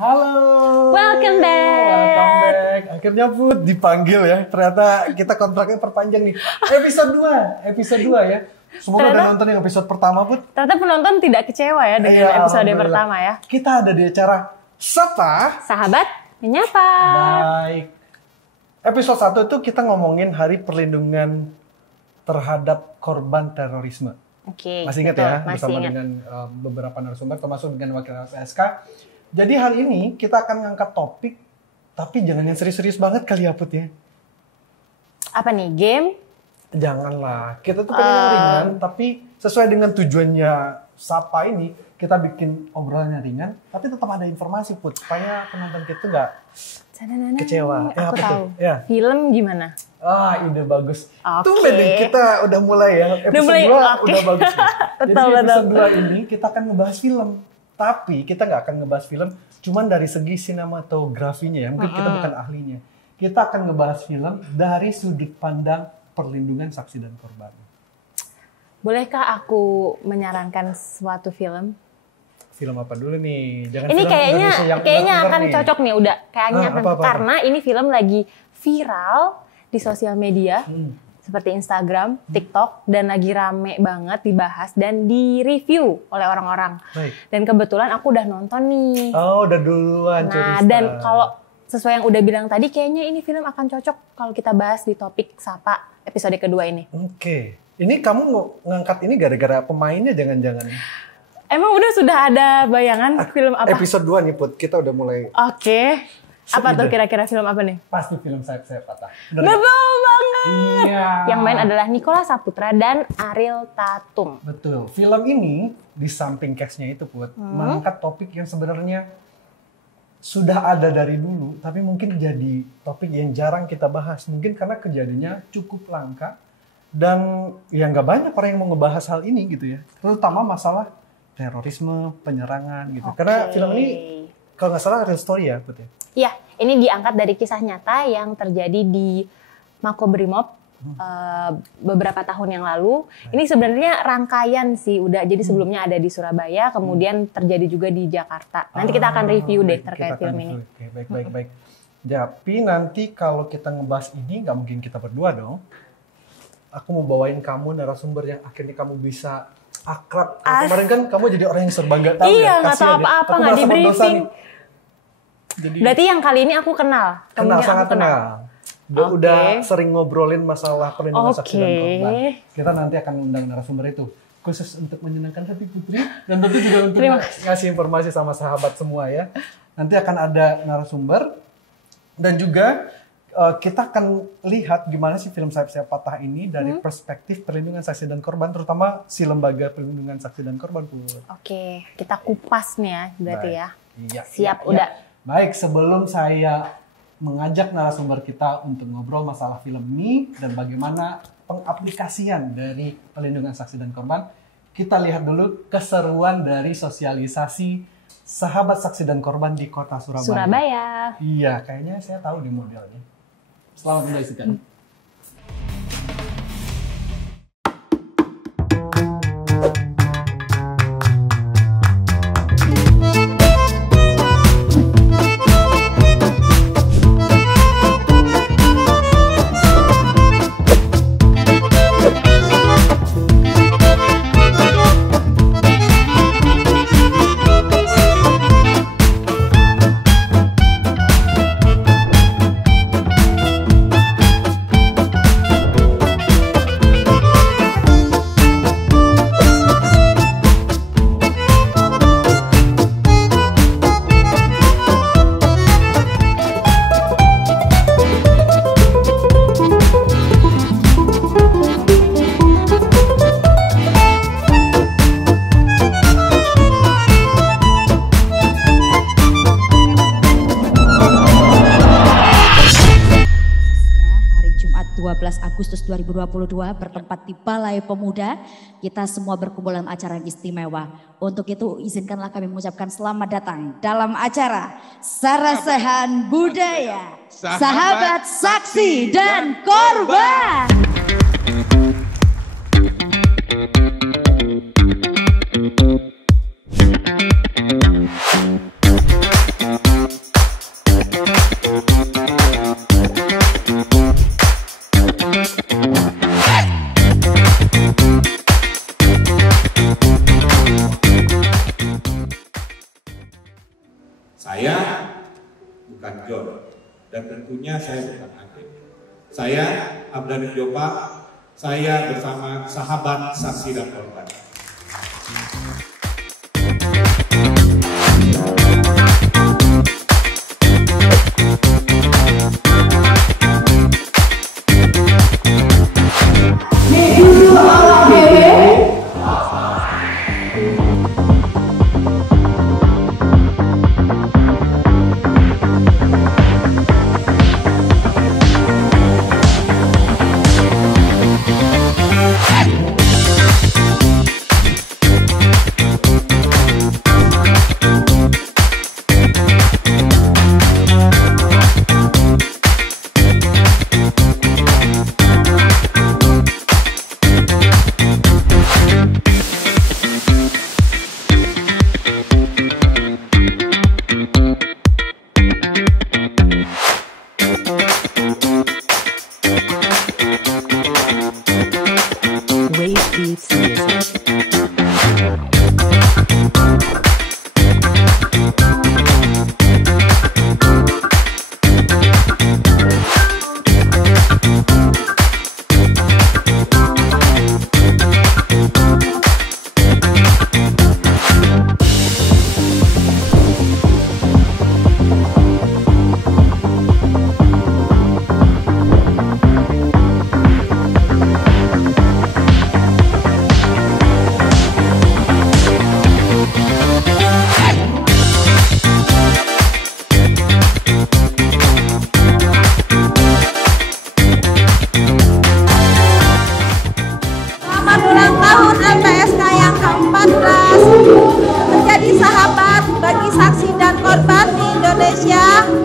Halo. Welcome back. Welcome back. Akhirnya Put dipanggil ya. Ternyata kita kontraknya perpanjang nih. Episode 2 ya. Semoga udah nonton yang episode pertama Put. Ternyata penonton tidak kecewa ya dengan episode pertama ya. Kita ada di acara Sapa Sahabat Menyapa. Baik. Episode 1 itu kita ngomongin Hari Perlindungan Terhadap Korban Terorisme. Oke. Masih ingat betul, ya? masih Bersama ingat. dengan beberapa narasumber termasuk dengan Wakil LPSK. Jadi hari ini kita akan ngangkat topik, tapi jangan yang serius-serius banget kali ya Put ya. Apa nih, game? Janganlah, kita tuh pengen yang ringan, tapi sesuai dengan tujuannya Sapa ini, kita bikin obrolannya ringan, tapi tetap ada informasi Put, supaya penonton kita nggak kecewa. Aku tahu. Ya. Film gimana? Ide bagus. Oke. Tuh kita udah mulai ya, episode 2 udah bagus. Jadi episode 2 ini kita akan ngebahas film. Tapi kita nggak akan ngebahas film cuman dari segi sinematografinya ya. Mungkin kita bukan ahlinya. Kita akan ngebahas film dari sudut pandang perlindungan saksi dan korban. Bolehkah aku menyarankan suatu film? Film apa dulu nih? Jangan Ini film kayaknya Indonesia yang akan nih. cocok nih, udah kayaknya akan apa? karena ini film lagi viral di sosial media. Seperti Instagram, TikTok, dan lagi rame banget dibahas dan di-review oleh orang-orang. Baik. Dan kebetulan aku udah nonton nih. Oh, udah duluan. Nah, Curista. dan kalau sesuai yang udah bilang tadi, kayaknya ini film akan cocok kalau kita bahas di topik Sapa episode kedua ini. Oke. Ini kamu ngangkat ini gara-gara pemainnya jangan-jangan. Emang udah sudah ada bayangan film apa? Episode 2 nih Put, kita udah mulai. Oke. Apa tuh kira-kira film apa nih? Pasti film Sayap-Sayap Patah. Betul banget! Iya. Yang main adalah Nicholas Saputra dan Ariel Tatum. Betul. Film ini di samping cast-nya itu Put, mengangkat topik yang sebenarnya sudah ada dari dulu, tapi mungkin jadi topik yang jarang kita bahas. Mungkin karena kejadiannya cukup langka dan ya nggak banyak orang yang mau ngebahas hal ini gitu ya. Terutama masalah terorisme, penyerangan gitu. Karena film ini kalau nggak salah real story ya Put ya. Iya, ini diangkat dari kisah nyata yang terjadi di Makobrimob beberapa tahun yang lalu. Ini sebenarnya rangkaian sih, udah jadi sebelumnya ada di Surabaya, kemudian terjadi juga di Jakarta. Nanti kita akan review deh terkait film ini. Oke, baik. Tapi nanti kalau kita ngebahas ini nggak mungkin kita berdua dong. Aku mau bawain kamu narasumber yang akhirnya kamu bisa akrab. Kemarin kan kamu jadi orang yang serba nggak tahu ya. Iya, nggak tahu apa-apa, nggak di briefing. Jadi, berarti yang kali ini aku kenal. sangat kenal. Udah sering ngobrolin masalah perlindungan saksi dan korban. Kita nanti akan undang narasumber itu khusus untuk menyenangkan hati Putri dan tentu juga untuk ngasih informasi sama sahabat semua ya. Nanti akan ada narasumber dan juga kita akan lihat gimana sih film Sayap-Sayap Patah ini dari perspektif perlindungan saksi dan korban, terutama si lembaga perlindungan saksi dan korban. Oke, kita kupas nih ya berarti ya. Iya, Siap, udah. Baik, sebelum saya mengajak narasumber kita untuk ngobrol masalah film ini dan bagaimana pengaplikasian dari perlindungan saksi dan korban, kita lihat dulu keseruan dari sosialisasi sahabat saksi dan korban di kota Surabaya. Iya, kayaknya saya tahu di modelnya. Selamat menyaksikan. Agustus 2022 bertempat di Balai Pemuda. Kita semua berkumpul dalam acara yang istimewa. Untuk itu izinkanlah kami mengucapkan selamat datang dalam acara Sarasehan Budaya Sahabat Saksi dan Korban. tentunya saya bukan hakim. Saya Abdan Jopa, saya bersama sahabat saksi dan korban.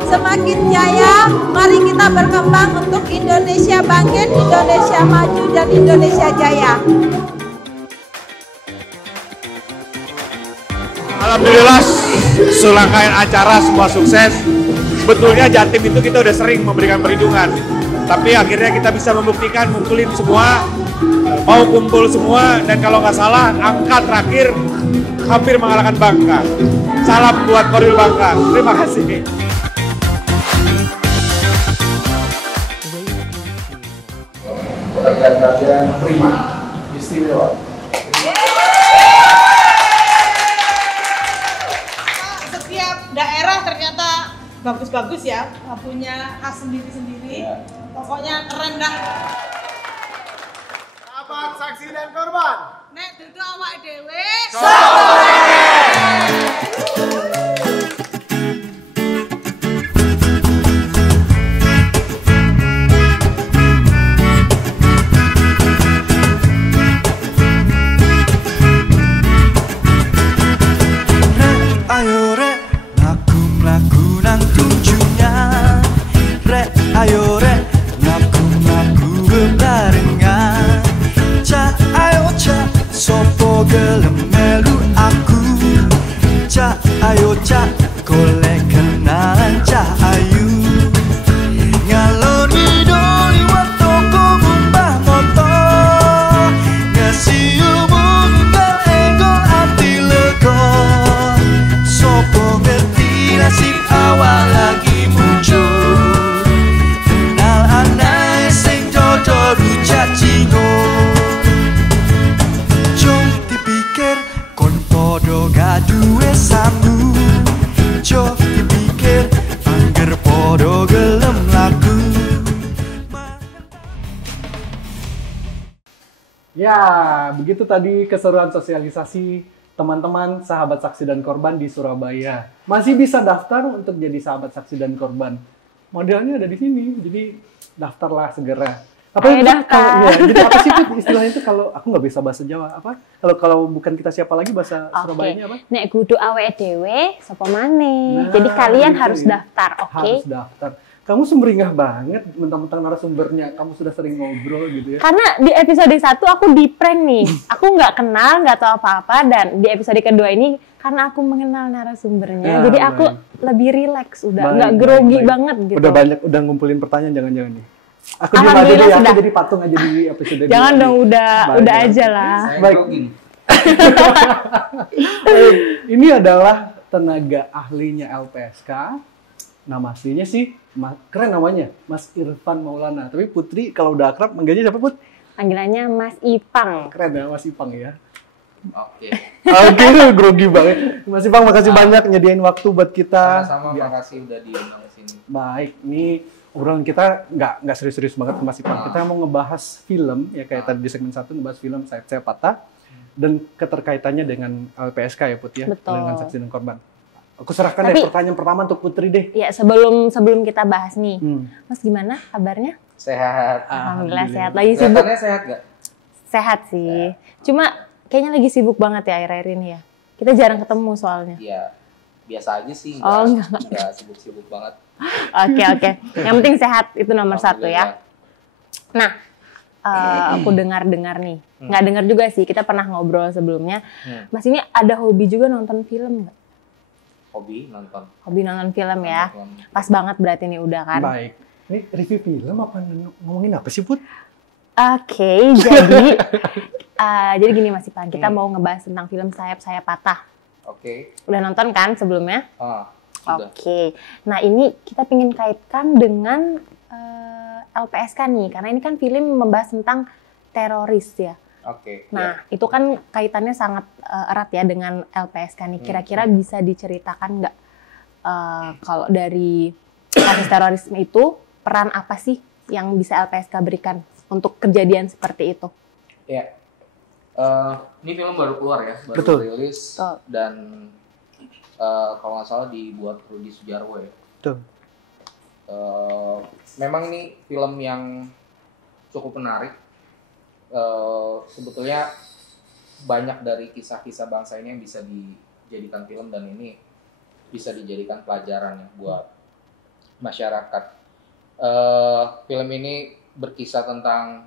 Semakin jaya, mari kita berkembang untuk Indonesia bangkit, Indonesia maju, dan Indonesia jaya. Alhamdulillah, serangkaian acara semua sukses. Sebetulnya Jatim itu kita udah sering memberikan perlindungan, tapi akhirnya kita bisa membuktikan ngumpulin semua, mau kumpul semua, dan kalau nggak salah angka terakhir hampir mengalahkan Bangka. Salam buat Korwil Bangka. Terima kasih. Pekerjaan kalian prima, istimewa. Setiap daerah ternyata bagus-bagus ya, punya khas sendiri-sendiri. Pokoknya keren dah. Sahabat saksi dan korban. Nek duduk awak dewe. Ayo rek, lagu nang tujunya. Rek, ayo rek, lagu bebarengan. Cak, ayo cak, sopo gelem melu aku. Cak, ayo cak, golek kenalan cak ayu. Ngaloni doli watoko gumpah moto. Ngasih umumkan enggol hati lego. Sopo ngerti nasib awal lagi muncul. Kenal anai sing jodoh rujak cingo. Jom dipikir kon podo gak duwe sambu. Jom dipikir angger podo gelem lagu. Ya, begitu tadi keseruan sosialisasi teman-teman sahabat saksi dan korban di Surabaya. Masih bisa daftar untuk jadi sahabat saksi dan korban. Modelnya ada di sini, jadi daftarlah segera. Ayo daftar. Jadi apa sih itu istilahnya itu kalau aku nggak bisa bahasa Jawa apa? Kalau bukan kita siapa lagi bahasa Surabayanya apa? Nek kudu awake dhewe sapa maneh. Jadi kalian gitu harus ya. daftar, oke? Harus daftar. Kamu sumringah banget mentang-mentang narasumbernya. Kamu sudah sering ngobrol gitu ya. Karena di episode 1 aku di prank nih. Aku nggak kenal, nggak tahu apa-apa, dan di episode kedua ini karena aku mengenal narasumbernya, Ya, jadi aku baik. lebih rileks, nggak grogi banget gitu. Udah ngumpulin pertanyaan jangan-jangan nih. Aku diem aja Alhamdulillah deh, sudah. aku jadi patung aja di episode Jangan dua dong, nih. udah Baik. aja lah. Baik. Ini adalah tenaga ahlinya LPSK Nama aslinya sih keren namanya, Mas Irfan Maulana. Tapi Putri kalau udah akrab manggilnya siapa, Put? Panggilannya Mas Ipang. Keren ya, Mas Ipang ya. Oke. Oke, grogi banget. Mas Ipang, makasih banyak nyediain waktu buat kita. Sama-sama, makasih udah diundang ke sini. Baik, ini obrolan kita nggak serius-serius banget Mas Ipang. Kita mau ngebahas film, ya kayak tadi di segmen 1 ngebahas film Saya Patah. Dan keterkaitannya dengan LPSK ya Put ya. Betul. Dengan saksi dan korban. Aku serahkan deh pertanyaan pertama untuk Putri deh. Ya, sebelum kita bahas nih. Mas gimana kabarnya? Sehat. Alhamdulillah sehat. Lagi sibuk? Kelihatannya sehat nggak? Sehat sih. Cuma kayaknya lagi sibuk banget ya akhir-akhir ini ya. Kita jarang ketemu soalnya. Iya. Biasa aja sih. Nggak sibuk-sibuk banget. Oke. Yang penting sehat itu nomor 1 ya. Nah, aku dengar-dengar nih. Nggak dengar juga sih. Kita pernah ngobrol sebelumnya. Mas ini ada hobi juga nonton film nggak? Hobi nonton film ya. Pas banget berarti nih udah kan. Baik. Ini review film apa ngomongin apa sih Put? Oke, jadi gini Mas Ipang, kita mau ngebahas tentang film Saya Patah. Oke. Udah nonton kan sebelumnya? Sudah. Oke. Nah ini kita pengen kaitkan dengan LPSK nih, karena ini kan film membahas tentang teroris ya. Oke. Nah itu kan kaitannya sangat erat ya dengan LPSK nih. Kira-kira bisa diceritakan nggak kalau dari kasus terorisme itu peran apa sih yang bisa LPSK berikan untuk kejadian seperti itu? Ya. Ini film baru keluar ya, baru Betul. rilis dan kalau nggak salah dibuat Rudi Sudjarwo ya. Betul. Memang ini film yang cukup menarik. Sebetulnya banyak dari kisah-kisah bangsa ini yang bisa dijadikan film dan ini bisa dijadikan pelajaran ya buat masyarakat. Film ini berkisah tentang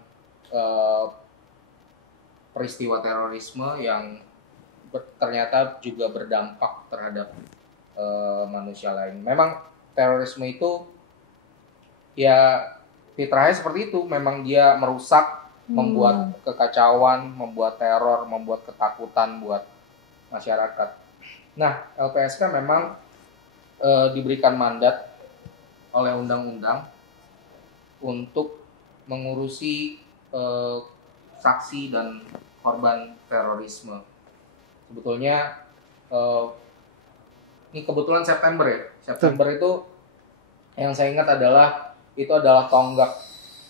peristiwa terorisme yang ternyata juga berdampak terhadap manusia lain. Memang terorisme itu ya fitrahnya seperti itu. Memang dia merusak, membuat kekacauan, membuat teror, membuat ketakutan buat masyarakat. Nah, LPSK memang diberikan mandat oleh undang-undang untuk mengurusi saksi dan korban terorisme. Sebetulnya ini kebetulan September ya. September itu yang saya ingat adalah tonggak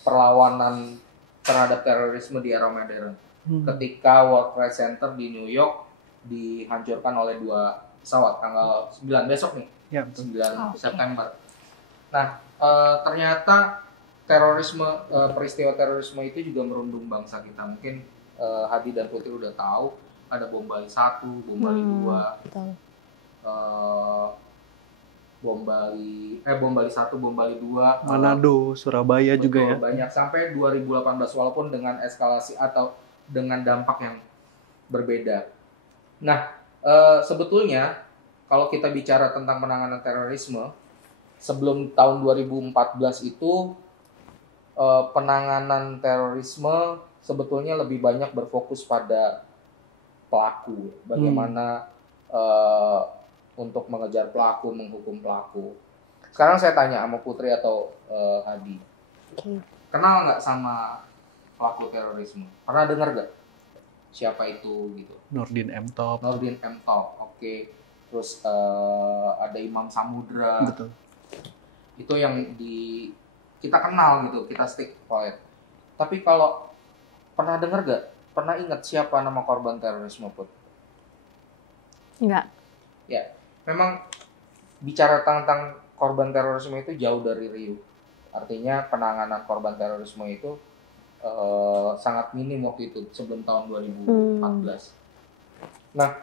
perlawanan terhadap terorisme di era modern. Ketika World Trade Center di New York dihancurkan oleh 2 pesawat tanggal 9 besok nih. Ya, 9 September. Nah, ternyata peristiwa terorisme itu juga merundung bangsa kita. Mungkin Hadi dan Putri udah tahu ada bom Bali 1, bom Bali 2, bom Bali 1, bom Bali 2, Manado, Surabaya betul, juga ya. Banyak sampai 2018 walaupun dengan eskalasi atau dengan dampak yang berbeda. Nah, sebetulnya kalau kita bicara tentang penanganan terorisme, sebelum tahun 2014 itu penanganan terorisme sebetulnya lebih banyak berfokus pada pelaku, bagaimana untuk mengejar pelaku, menghukum pelaku. Sekarang saya tanya sama Putri atau Hadi, kenal nggak sama pelaku terorisme? Pernah dengar nggak siapa itu gitu? Nurdin M. Top. Oke. Terus ada Imam Samudra. Betul. Itu yang kita kenal gitu, kita stick point. Tapi kalau pernah dengar gak? Pernah ingat siapa nama korban terorisme, Put? Enggak. Ya, memang bicara tentang korban terorisme itu jauh dari riuh. Artinya penanganan korban terorisme itu sangat minim waktu itu sebelum tahun 2014. Nah,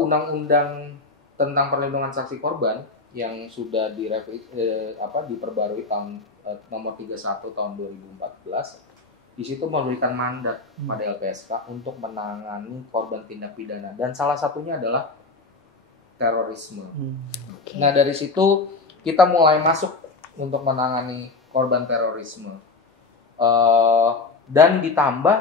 undang-undang tentang perlindungan saksi korban yang sudah diperbarui tahun nomor 31 tahun 2014, di situ memberikan mandat pada LPSK untuk menangani korban tindak pidana dan salah satunya adalah terorisme. Nah, dari situ kita mulai masuk untuk menangani korban terorisme. Dan ditambah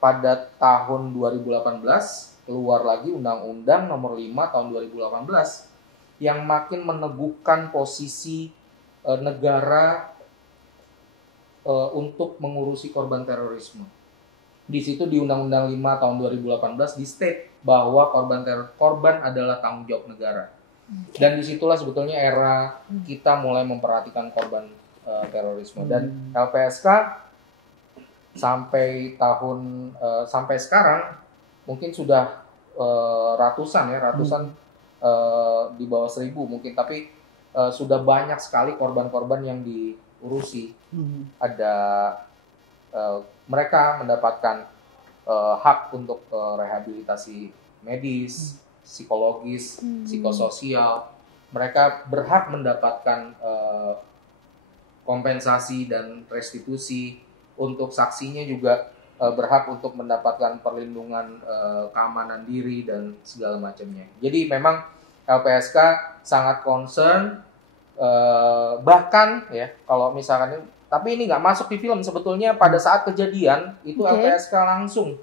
pada tahun 2018 keluar lagi Undang-Undang nomor 5 tahun 2018 yang makin meneguhkan posisi negara untuk mengurusi korban terorisme. Di situ di Undang-Undang 5 tahun 2018 di state bahwa korban adalah tanggung jawab negara. Dan disitulah sebetulnya era kita mulai memperhatikan korban terorisme. Dan LPSK sampai sekarang mungkin sudah ratusan di bawah 1.000 mungkin, tapi sudah banyak sekali korban-korban yang diurusi. Ada mereka mendapatkan hak untuk rehabilitasi medis, psikologis, psikososial. Mereka berhak mendapatkan kompensasi dan restitusi. Untuk saksinya juga berhak untuk mendapatkan perlindungan keamanan diri dan segala macamnya. Jadi memang LPSK sangat concern, bahkan ya kalau misalkan, tapi ini nggak masuk di film sebetulnya, pada saat kejadian itu LPSK langsung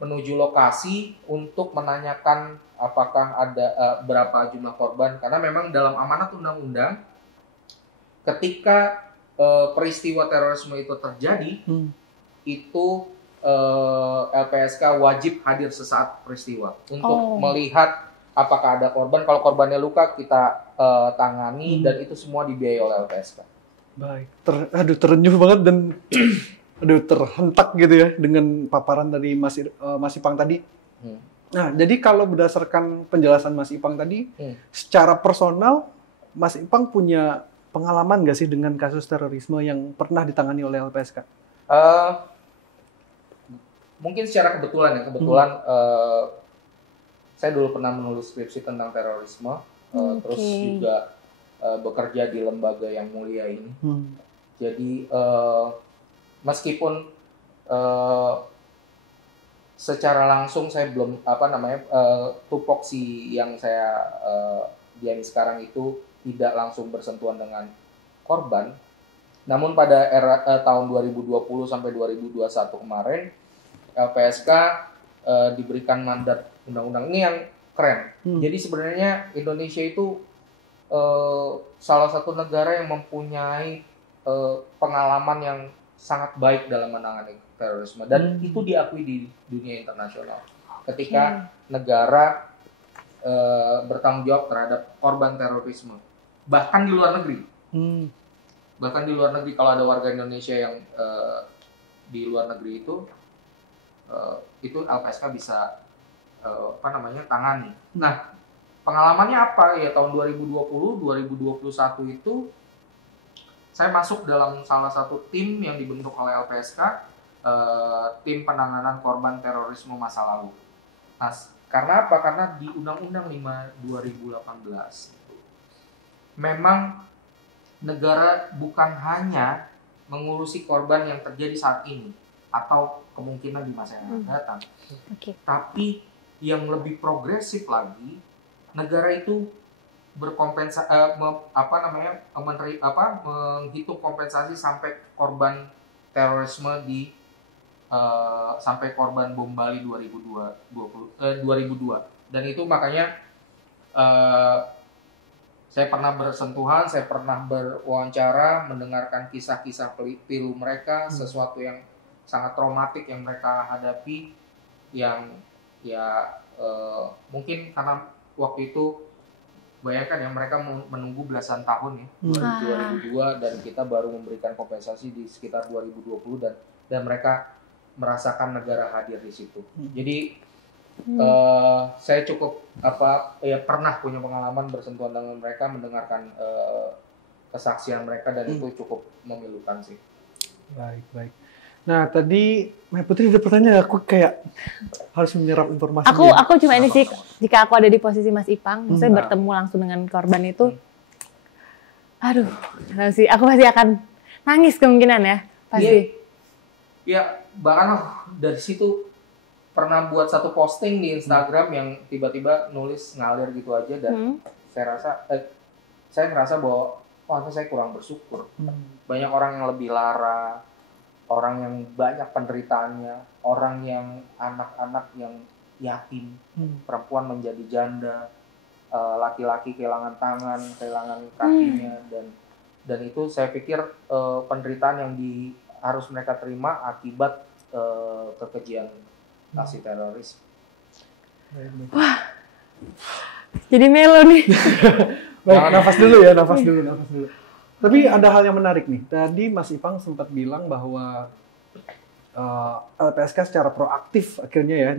menuju lokasi untuk menanyakan apakah ada berapa jumlah korban, karena memang dalam amanat undang-undang ketika peristiwa terorisme itu terjadi, itu LPSK wajib hadir sesaat peristiwa untuk melihat apakah ada korban. Kalau korbannya luka kita tangani, dan itu semua dibiayai oleh LPSK. Baik, terenyuh banget dan terhentak gitu ya dengan paparan dari Mas Ipang tadi. Nah, jadi kalau berdasarkan penjelasan Mas Ipang tadi, secara personal Mas Ipang punya pengalaman nggak sih dengan kasus terorisme yang pernah ditangani oleh LPSK? Mungkin secara kebetulan ya, saya dulu pernah menulis skripsi tentang terorisme, terus juga bekerja di lembaga yang mulia ini. Jadi meskipun secara langsung saya belum tupoksi yang saya diami sekarang itu tidak langsung bersentuhan dengan korban, namun pada era tahun 2020 sampai 2021 kemarin LPSK diberikan mandat undang-undang ini yang keren. Jadi sebenarnya Indonesia itu salah satu negara yang mempunyai pengalaman yang sangat baik dalam menangani terorisme, dan itu diakui di dunia internasional ketika negara bertanggung jawab terhadap korban terorisme, bahkan di luar negeri. Bahkan di luar negeri, kalau ada warga Indonesia yang di luar negeri itu LPSK bisa tangani. Nah, pengalamannya apa ya? Tahun 2020, 2021 itu saya masuk dalam salah satu tim yang dibentuk oleh LPSK, tim penanganan korban terorisme masa lalu. Nah, karena apa? Karena di Undang-Undang 5 2018 memang negara bukan hanya mengurusi korban yang terjadi saat ini atau kemungkinan di masa yang akan datang, tapi yang lebih progresif lagi, negara itu menghitung kompensasi sampai korban terorisme sampai korban bom Bali 2002. Dan itu makanya saya pernah bersentuhan, saya pernah berwawancara, mendengarkan kisah-kisah pilu mereka, sesuatu yang sangat traumatik yang mereka hadapi, yang mungkin karena waktu itu bayangkan ya, mereka menunggu belasan tahun ya, 2002, dan kita baru memberikan kompensasi di sekitar 2020, dan mereka merasakan negara hadir di situ. Jadi saya cukup pernah punya pengalaman bersentuhan dengan mereka, mendengarkan kesaksian mereka, dan itu cukup memilukan sih. Baik. Nah, tadi Mbak Putri ada pertanyaan, aku kayak harus menyerap informasi. Aku cuma ini sih, jika aku ada di posisi Mas Ipang, maksudnya bertemu langsung dengan korban itu, aku pasti akan nangis kemungkinan ya, pasti. Iya, bahkan dari situ pernah buat satu posting di Instagram yang tiba-tiba nulis ngalir gitu aja, dan saya ngerasa bahwa saya kurang bersyukur. Banyak orang yang lebih lara, orang yang banyak penderitaannya, orang yang anak-anak yang yatim, perempuan menjadi janda, laki-laki kehilangan tangan, kehilangan kakinya, dan itu saya pikir penderitaan yang harus mereka terima akibat kekejian aksi teroris. Wah, jadi melo nih. Baik, nafas dulu. Tapi ada hal yang menarik nih. Tadi Mas Ipang sempat bilang bahwa LPSK secara proaktif akhirnya ya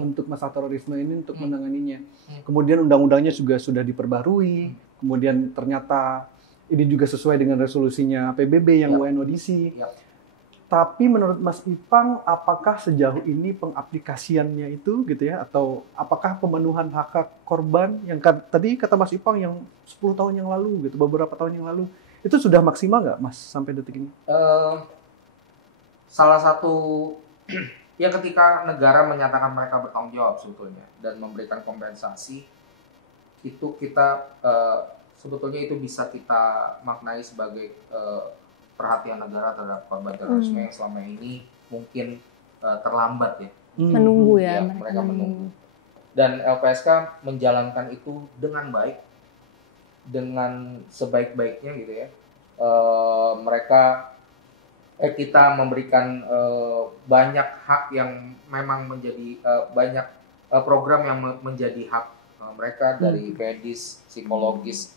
untuk masalah terorisme ini untuk menanganinya. Kemudian undang-undangnya juga sudah diperbarui. Kemudian ternyata ini juga sesuai dengan resolusinya PBB yang UNODC. Tapi menurut Mas Ipang, apakah sejauh ini pengaplikasiannya itu gitu ya, atau apakah pemenuhan hak korban yang tadi kata Mas Ipang yang 10 tahun yang lalu gitu, beberapa tahun yang lalu itu sudah maksimal nggak Mas sampai detik ini? Salah satu ya ketika negara menyatakan mereka bertanggung jawab sebetulnya dan memberikan kompensasi, itu kita sebetulnya itu bisa kita maknai sebagai perhatian negara terhadap korban terorisme yang selama ini mungkin terlambat ya. Menunggu ya, mereka menunggu. Dan LPSK menjalankan itu dengan baik, dengan sebaik-baiknya gitu ya. Kita memberikan banyak hak yang memang menjadi banyak program yang menjadi hak mereka dari medis, psikologis,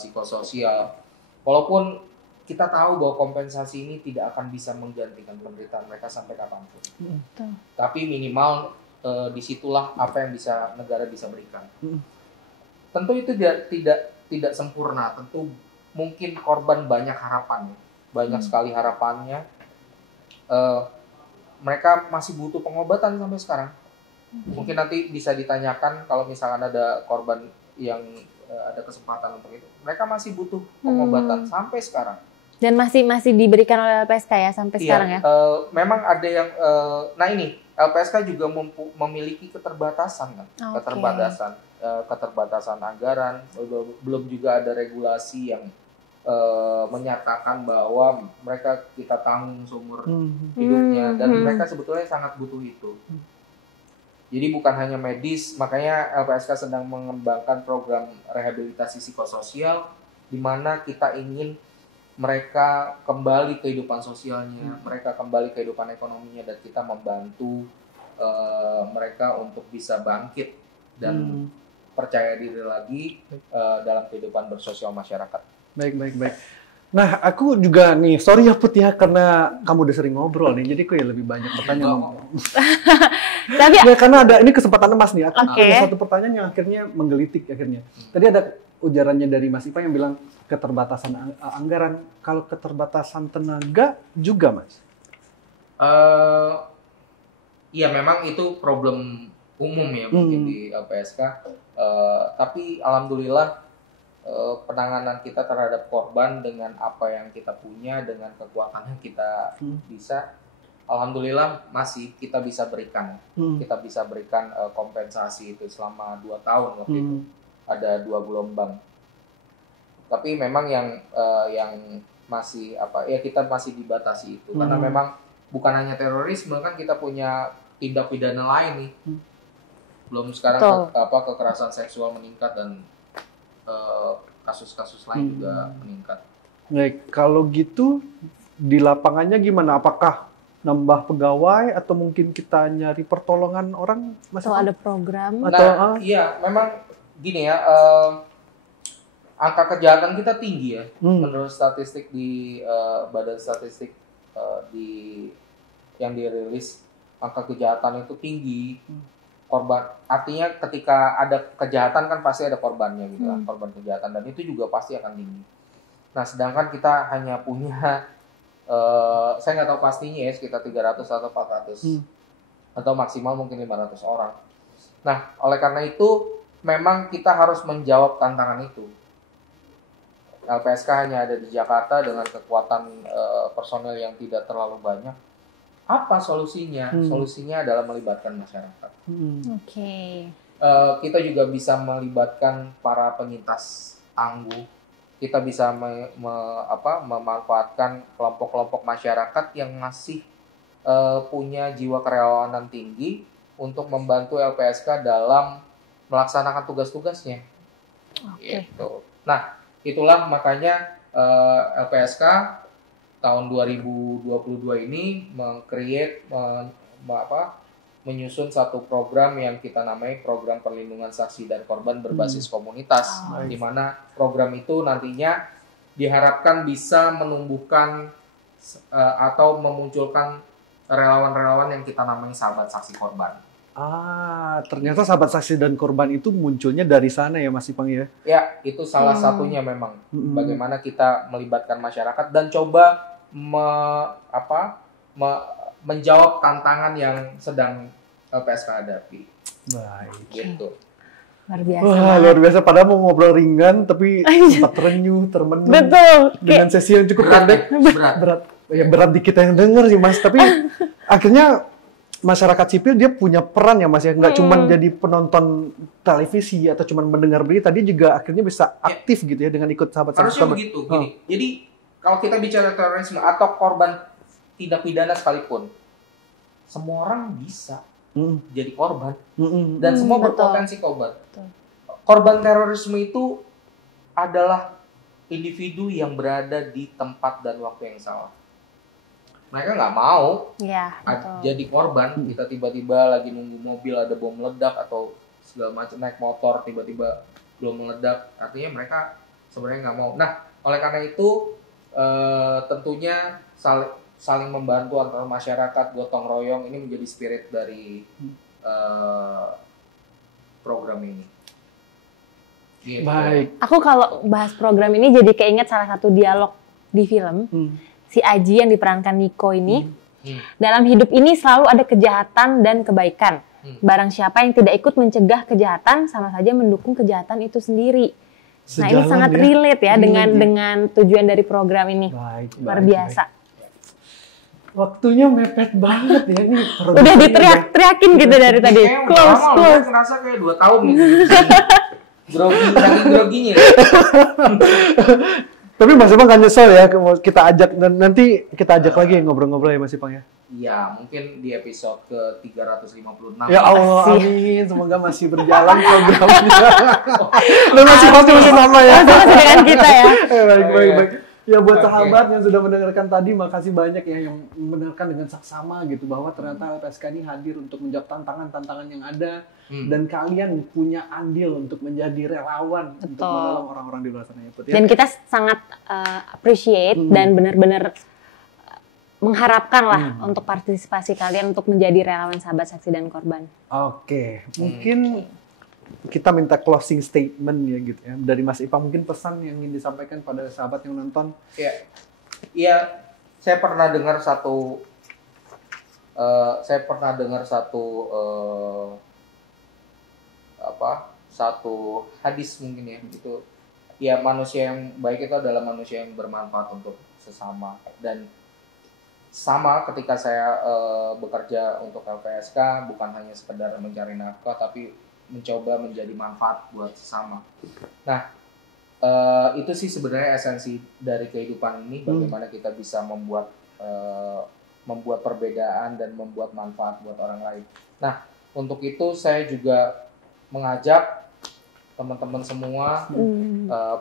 psikososial. Walaupun kita tahu bahwa kompensasi ini tidak akan bisa menggantikan penderitaan mereka sampai kapanpun. Tapi minimal disitulah apa yang negara bisa berikan. Tentu itu tidak sempurna. Tentu mungkin korban banyak harapan. Banyak sekali harapannya. Mereka masih butuh pengobatan sampai sekarang. Mungkin nanti bisa ditanyakan kalau misalkan ada korban yang ada kesempatan untuk itu. Mereka masih butuh pengobatan sampai sekarang. Dan masih diberikan oleh LPSK ya sampai sekarang ya? Memang ada yang, nah ini LPSK juga memiliki keterbatasan kan, keterbatasan anggaran, belum juga ada regulasi yang menyatakan bahwa mereka kita tanggung seumur hidupnya dan mereka sebetulnya sangat butuh itu. Jadi bukan hanya medis, makanya LPSK sedang mengembangkan program rehabilitasi psikososial di mana kita ingin mereka kembali kehidupan sosialnya, mereka kembali kehidupan ekonominya dan kita membantu mereka untuk bisa bangkit dan percaya diri lagi dalam kehidupan bersosial masyarakat. Baik. Nah, aku juga nih, sorry ya Put ya, karena kamu udah sering ngobrol nih, jadi aku ya lebih banyak pertanyaan. Tapi ya karena ini kesempatan emas nih, ada satu pertanyaan yang akhirnya menggelitik akhirnya. Tadi ada ujarannya dari Mas Ipang yang bilang keterbatasan anggaran, kalau keterbatasan tenaga juga Mas? Iya memang itu problem umum ya mungkin di LPSK, tapi alhamdulillah penanganan kita terhadap korban dengan apa yang kita punya, dengan kekuatan yang kita bisa, alhamdulillah masih kita bisa berikan. Kita bisa berikan kompensasi itu selama 2 tahun waktu itu. Ada 2 gelombang. Tapi memang yang masih kita masih dibatasi itu. Karena memang bukan hanya terorisme kan, kita punya tindak pidana lain nih. Belum sekarang kekerasan seksual meningkat dan kasus-kasus lain juga meningkat. Baik, kalau gitu di lapangannya gimana? Apakah nambah pegawai atau mungkin kita nyari pertolongan orang? Atau ada program? Iya, memang gini ya, angka kejahatan kita tinggi ya. Menurut statistik di Badan Statistik yang dirilis, angka kejahatan itu tinggi. Korban, artinya ketika ada kejahatan kan pasti ada korbannya gitu kan, korban kejahatan, dan itu juga pasti akan tinggi. Nah sedangkan kita hanya punya saya nggak tahu pastinya ya, sekitar 300 atau 400 atau maksimal mungkin 500 orang. Nah oleh karena itu memang kita harus menjawab tantangan itu. LPSK hanya ada di Jakarta dengan kekuatan personel yang tidak terlalu banyak. Apa solusinya? Solusinya adalah melibatkan masyarakat. Kita juga bisa melibatkan para penyintas tangguh. Kita bisa memanfaatkan kelompok-kelompok masyarakat yang masih punya jiwa kerelawanan tinggi untuk membantu LPSK dalam melaksanakan tugas-tugasnya. Gitu. Nah, itulah makanya LPSK tahun 2022 ini menyusun satu program yang kita namai program perlindungan saksi dan korban berbasis komunitas, di mana program itu nantinya diharapkan bisa menumbuhkan atau memunculkan relawan-relawan yang kita namai sahabat saksi korban. Ternyata sahabat saksi dan korban itu munculnya dari sana ya Mas Ipang ya? Ya, itu salah satunya memang. Bagaimana kita melibatkan masyarakat dan coba menjawab tantangan yang sedang LPSK hadapi. Baik. Gitu. Luar biasa. Wah, luar biasa. Padahal mau ngobrol ringan, tapi sempat terenyuh, termenung. Betul. Dengan sesi yang cukup pendek. Berat. Ya, berat di kita yang denger sih Mas. Tapi akhirnya masyarakat sipil dia punya peran ya Mas ya. Nggak cuma jadi penonton televisi atau cuma mendengar berita. Dia juga akhirnya bisa aktif gitu ya dengan ikut sahabat saksi. Harusnya begitu. Gini. Jadi kalau kita bicara terorisme atau korban tindak pidana sekalipun, semua orang bisa jadi korban dan semua berpotensi korban. Korban terorisme itu adalah individu yang berada di tempat dan waktu yang salah. Mereka nggak mau jadi korban. Kita tiba-tiba lagi nunggu mobil ada bom meledak atau segala macam, naik motor tiba-tiba belum meledak. Artinya mereka sebenarnya nggak mau. Nah, oleh karena itu tentunya saling membantu antara masyarakat, gotong royong ini menjadi spirit dari program ini. Gitu. Baik. Aku kalau bahas program ini jadi keinget salah satu dialog di film. Si Aji yang diperankan Niko ini. Dalam hidup ini selalu ada kejahatan dan kebaikan. Barang siapa yang tidak ikut mencegah kejahatan sama saja mendukung kejahatan itu sendiri. Nah, ini sangat relate ya dengan tujuan dari program ini. Luar biasa. Waktunya mepet banget ya nih. Udah diteriak-teriakin gitu dari tadi. Close. Saya ngerasa kayak 2 tahun nih. Groginya. Tapi Mas Ipang kan nyesel ya kita ajak, dan nanti kita ajak lagi ngobrol-ngobrol ya Mas Ipang ya. Iya, mungkin di episode ke 356. Ya Allah, amin. Semoga masih berjalan programnya. Dan masih sama ya. Masih dengan kita ya. Baik. Ya buat sahabat yang sudah mendengarkan tadi, makasih banyak ya yang mendengarkan dengan saksama gitu, bahwa ternyata LPSK ini hadir untuk menjawab tantangan-tantangan yang ada, dan kalian punya andil untuk menjadi relawan untuk menolong orang-orang di luar sana ya Put ya. Dan kita sangat appreciate dan benar-benar mengharapkan lah untuk partisipasi kalian untuk menjadi relawan sahabat saksi dan korban. Oke, mungkin kita minta closing statement ya gitu ya dari Mas Ipang, mungkin pesan yang ingin disampaikan pada sahabat yang nonton. Iya, saya pernah dengar satu hadis mungkin ya, gitu. Ya, manusia yang baik itu adalah manusia yang bermanfaat untuk sesama. Dan sama ketika saya bekerja untuk LPSK, bukan hanya sekedar mencari nafkah, tapi mencoba menjadi manfaat buat sesama. Nah, itu sih sebenarnya esensi dari kehidupan ini, bagaimana kita bisa membuat perbedaan dan membuat manfaat buat orang lain. Nah, untuk itu saya juga mengajak teman-teman semua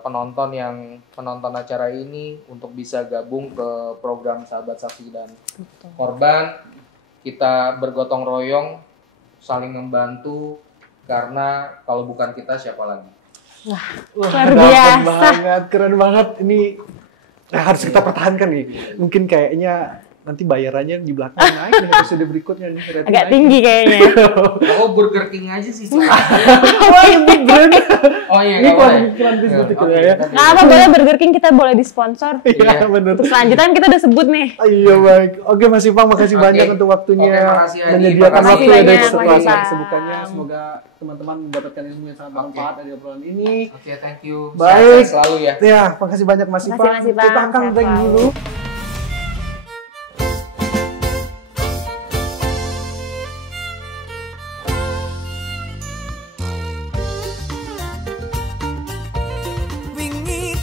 penonton acara ini untuk bisa gabung ke program Sahabat Saksi dan Korban. Kita bergotong royong, saling membantu. Karena kalau bukan kita siapa lagi? Wah, luar biasa. Keren banget. Ini harus kita pertahankan nih. Mungkin kayaknya nanti bayarannya di belakang naik nih episode berikutnya nih. Agak tinggi kayaknya. Aku Burger King aja sih. Wah, ini brand. Oh iya, ini iklan bisnis gitu ya. Apa boleh Burger King kita boleh disponsor? Iya, benar. Selanjutnya kita udah sebut nih. Iya, baik. Oke, Mas Ipang, makasih banyak untuk waktunya. Menyediakan waktu dari setelah banyak. kesibukannya. Semoga teman-teman mendapatkan ilmu yang sangat bermanfaat dari obrolan ini. Oke, thank you. Baik. Sehat selalu ya. Ya, makasih banyak Mas Ipang. Kita akan break dulu.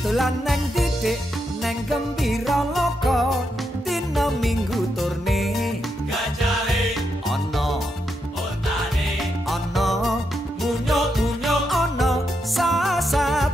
Dolan neng Didik neng Gembira Loka dina Minggu turne gajahe ana ontane ana munyo-munyo ana sasat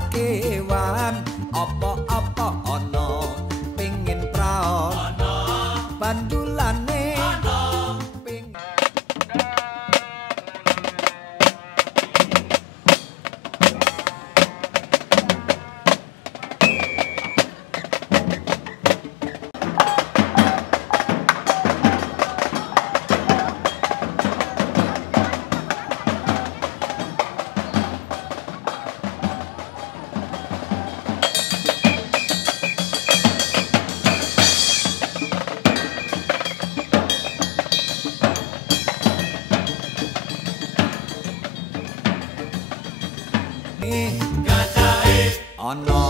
Ono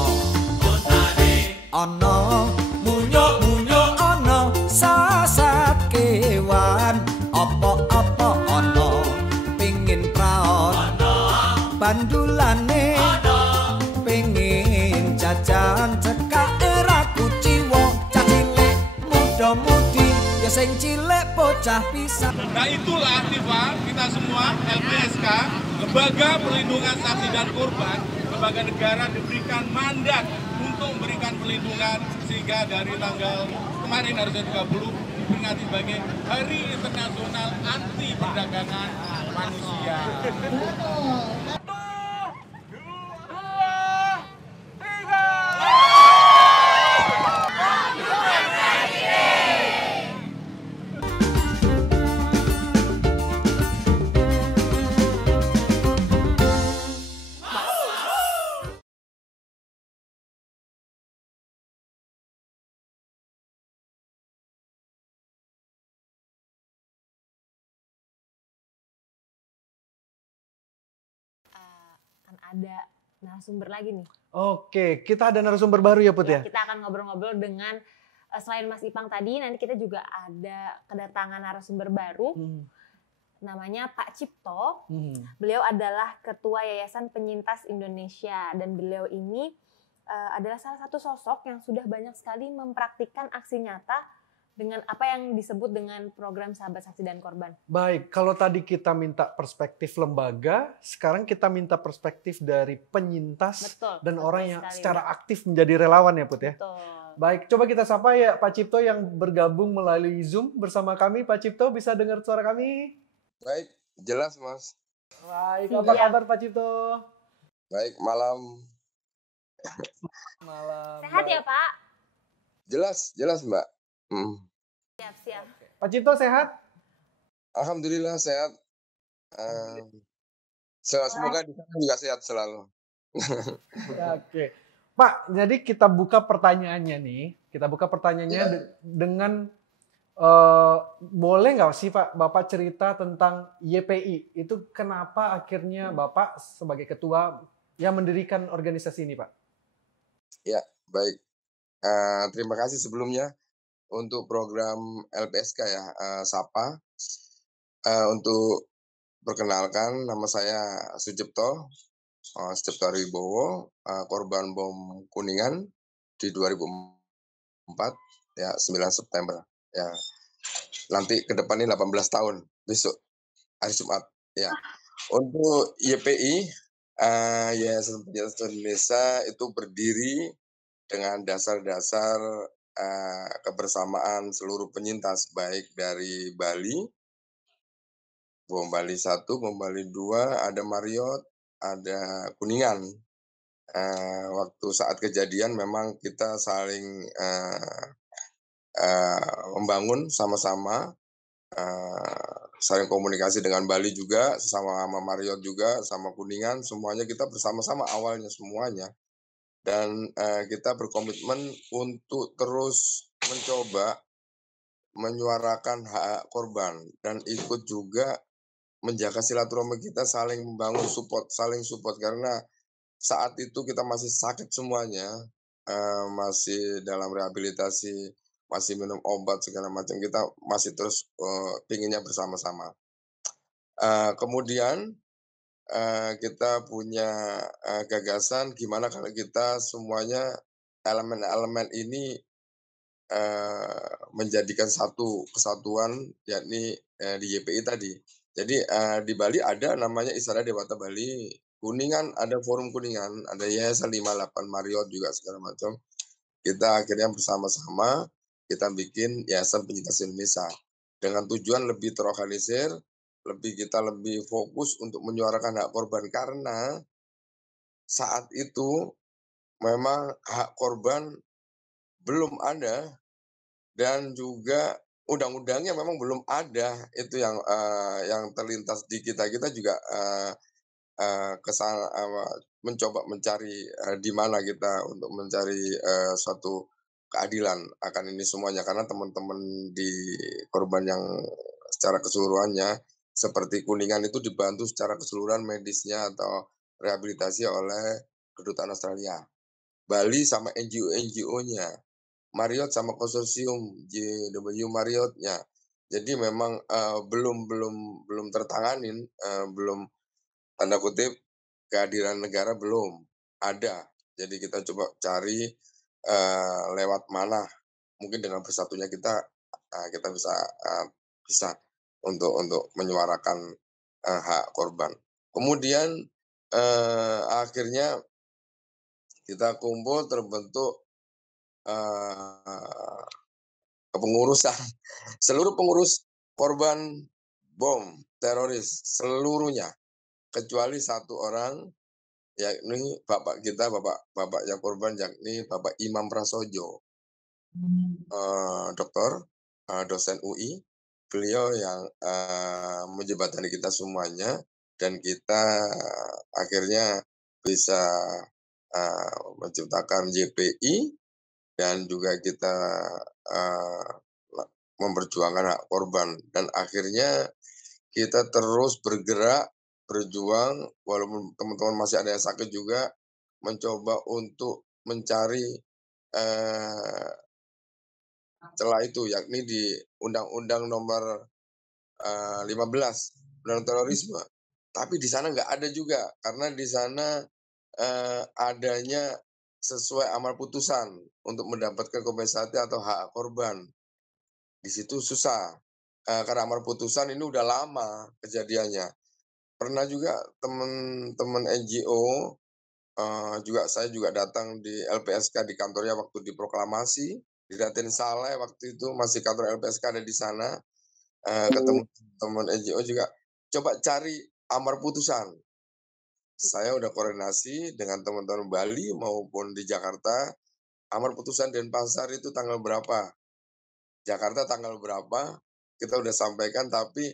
ono munyuk-munyuk ono sasat kewan apa-apa ono pengin praon ono bandulane ono pengin jajan cekak era kuciwa cah cilik muda-mudi ya sing cilik bocah pisan. Nah itulah Tifa, kita semua LPSK, Lembaga Perlindungan Saksi dan Korban, lembaga negara diberikan mandat untuk memberikan perlindungan sehingga dari tanggal kemarin harusnya 30 diperingati sebagai Hari Internasional Anti Perdagangan Manusia. Ada narasumber lagi nih. Oke, kita ada narasumber baru ya Put ya? Kita akan ngobrol-ngobrol dengan selain Mas Ipang tadi, nanti kita juga ada kedatangan narasumber baru. Namanya Pak Cipto. Beliau adalah Ketua Yayasan Penyintas Indonesia dan beliau ini adalah salah satu sosok yang sudah banyak sekali mempraktikkan aksi nyata dengan apa yang disebut dengan program Sahabat Saksi dan Korban. Baik, kalau tadi kita minta perspektif lembaga, sekarang kita minta perspektif dari penyintas dan orang yang secara aktif menjadi relawan ya Put ya. Betul. Baik, coba kita sapa ya Pak Cipto yang bergabung melalui Zoom bersama kami. Pak Cipto bisa dengar suara kami? Baik, jelas Mas. Baik, apa kabar Pak Cipto? Baik, malam. Malam. Sehat ya Pak? Jelas Mbak. Siap. Pak Cipto sehat? Alhamdulillah sehat. Semoga di sana juga sehat selalu. Oke. Pak, jadi kita buka pertanyaannya nih. Kita buka pertanyaannya dengan boleh nggak sih Pak Bapak cerita tentang YPI? Itu kenapa akhirnya Bapak sebagai ketua yang mendirikan organisasi ini Pak? Ya, baik. Terima kasih sebelumnya untuk program LPSK ya, Sapa. Untuk perkenalkan, nama saya Sucipto Wibowo, korban bom Kuningan di 2004, ya 9 September. Ya, nanti ke depan ini 18 tahun, besok hari Jumat. Ya, untuk YPI, Yayasan Penyintas Indonesia itu berdiri dengan dasar-dasar kebersamaan seluruh penyintas baik dari Bali, bom Bali 1, bom Bali 2, ada Marriott, ada Kuningan. Waktu saat kejadian memang kita saling membangun sama-sama, saling komunikasi dengan Bali juga, sama Marriott juga, sama Kuningan, semuanya kita bersama-sama awalnya semuanya. Dan kita berkomitmen untuk terus mencoba menyuarakan hak korban dan ikut juga menjaga silaturahmi kita, saling membangun saling support karena saat itu kita masih sakit semuanya, masih dalam rehabilitasi, masih minum obat segala macam, kita masih terus pinginnya bersama-sama. Kemudian kita punya gagasan gimana kalau kita semuanya elemen-elemen ini menjadikan satu kesatuan, yakni di YPI tadi. Jadi di Bali ada namanya Isara Dewata Bali, Kuningan ada Forum Kuningan, ada Yayasan 58 Marriott juga segala macam. Kita akhirnya bersama-sama kita bikin Yayasan Penyintas Indonesia dengan tujuan lebih terorganisir, kita lebih fokus untuk menyuarakan hak korban karena saat itu memang hak korban belum ada dan juga undang-undangnya memang belum ada. Itu yang terlintas di kita juga mencoba mencari di mana kita untuk mencari suatu keadilan akan ini semuanya karena teman-teman di korban yang secara keseluruhannya seperti Kuningan itu dibantu secara keseluruhan medisnya atau direhabilitasi oleh kedutaan Australia. Bali sama NGO-NGO-nya, Marriott sama konsorsium JW Marriott-nya. Jadi memang belum tertanganin, belum tanda kutip kehadiran negara belum ada. Jadi kita coba cari lewat mana mungkin dengan bersatunya kita bisa untuk menyuarakan hak korban. Kemudian akhirnya kita kumpul terbentuk kepengurusan. Seluruh pengurus korban bom teroris seluruhnya kecuali satu orang, yakni bapak kita, bapak yang korban, yakni Bapak Imam Prasojo, dokter, dosen UI. Beliau yang menjembatani kita semuanya, dan kita akhirnya bisa menciptakan JPI, dan juga kita memperjuangkan hak korban. Dan akhirnya kita terus berjuang, walaupun teman-teman masih ada yang sakit juga, mencoba untuk mencari celah itu, yakni di Undang-Undang Nomor 15, Undang Terorisme. Tapi di sana nggak ada juga, karena di sana adanya sesuai amar putusan untuk mendapatkan kompensasi atau hak korban. Di situ susah, karena amar putusan ini udah lama kejadiannya. Pernah juga teman-teman NGO, saya juga datang di LPSK di kantornya waktu diproklamasi, di Raden Saleh waktu itu masih kantor LPSK ada di sana, ketemu teman NGO juga, coba cari amar putusan. Saya udah koordinasi dengan teman-teman Bali maupun di Jakarta, amar putusan Denpasar itu tanggal berapa, Jakarta tanggal berapa, kita udah sampaikan, tapi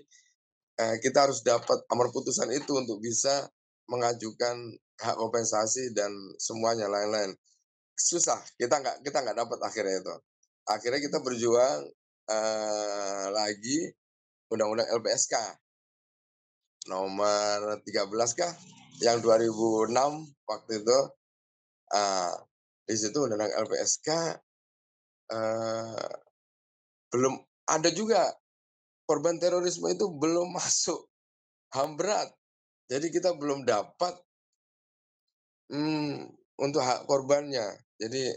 kita harus dapat amar putusan itu untuk bisa mengajukan hak kompensasi dan semuanya lain-lain. Susah, kita nggak dapat akhirnya itu. Akhirnya kita berjuang lagi Undang-Undang LPSK nomor 13 kah? Yang 2006 waktu itu. Di situ Undang-Undang LPSK belum ada juga, korban terorisme itu belum masuk HAM berat. Jadi kita belum dapat untuk hak korbannya. Jadi